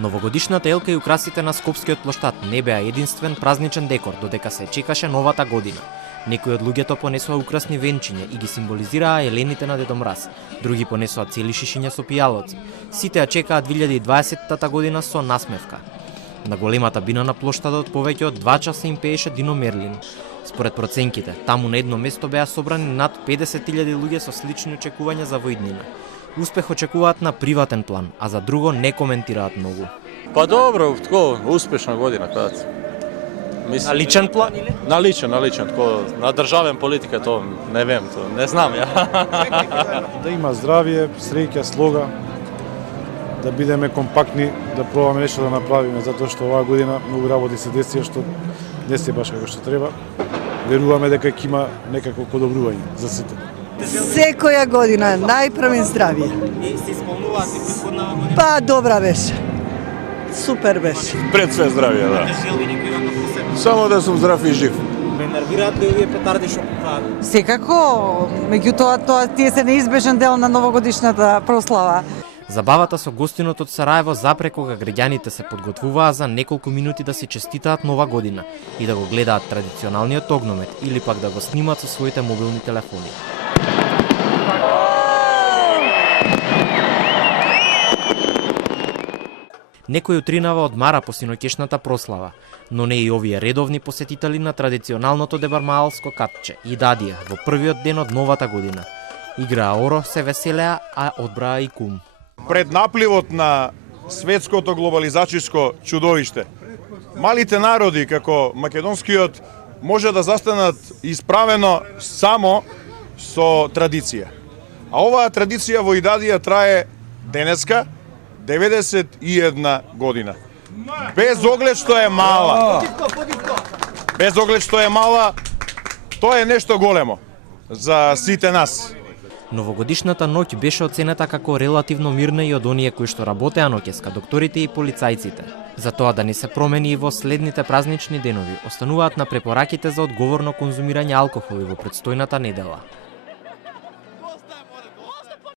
Новогодишната елка и украсите на Скопскиот плоштад не беа единствен празничен декор, додека се чекаше новата година. Некои од луѓето понесоа украсни венчиња и ги символизираа елените на Дедо Мраз. Други понесоа цели шишиња со пијалоци. Сите ја чекаат 2020 година со насмевка. На големата бина на плоштадот повеќе од 2 часа им пееше Дино Мерлин. Според проценките, таму на едно место беа собрани над 50.000 луѓе со слични очекувања за воиднина. Успех очекуваат на приватен план, а за друго не коментираат многу. Па добро, тако успешна година, кажат. На личен план или? На личен, тако на државен политика то не вем, то не знам ја. Да има здравје, среќа, слога, да бидеме компактни, да пробаме нешто да направиме, затоа што оваа година многу работи се десија што не се баш како што треба. Веруваме дека ќе има некако подобрување за сите. Секоја година, најпрвен здравје. И се исполнуваат и претходна година? Па, добра беше. Супер беше. Пред све здравје, да. Желби некој на посебно? Само да сум здрав и жив. Ме нервираат ли овие петарди што прават? Секако, меѓутоа тие се неизбежен дел на новогодишната прослава. Забавата со гостинот од Сараево запре кога граѓаните се подготвуваа за неколку минути да си честитаат нова година и да го гледаат традиционалниот огномет или пак да го снимат со своите мобилни телефони. Некој утринава одмара по синоќешната прослава, но не и овие редовни посетители на традиционалното дебармаалско катче и дадија во првиот ден од новата година. Играа оро, се веселеа, а одбраа и кум. Пред напливот на светското глобализачиско чудовиште, малите народи како македонскиот може да застанат исправено само со традиција. А оваа традиција во Идадија трае денеска 91 година. Без оглед што е мала. Без оглед што е мала, тоа е нешто големо за сите нас. Новогодишната ноќ беше оценета како релативно мирна и од оние кои што работеа ноќеска, докторите и полицајците. За тоа да не се промени и во следните празнични денови, остануваат на препораките за одговорно конзумирање алкохол во предстојната недела.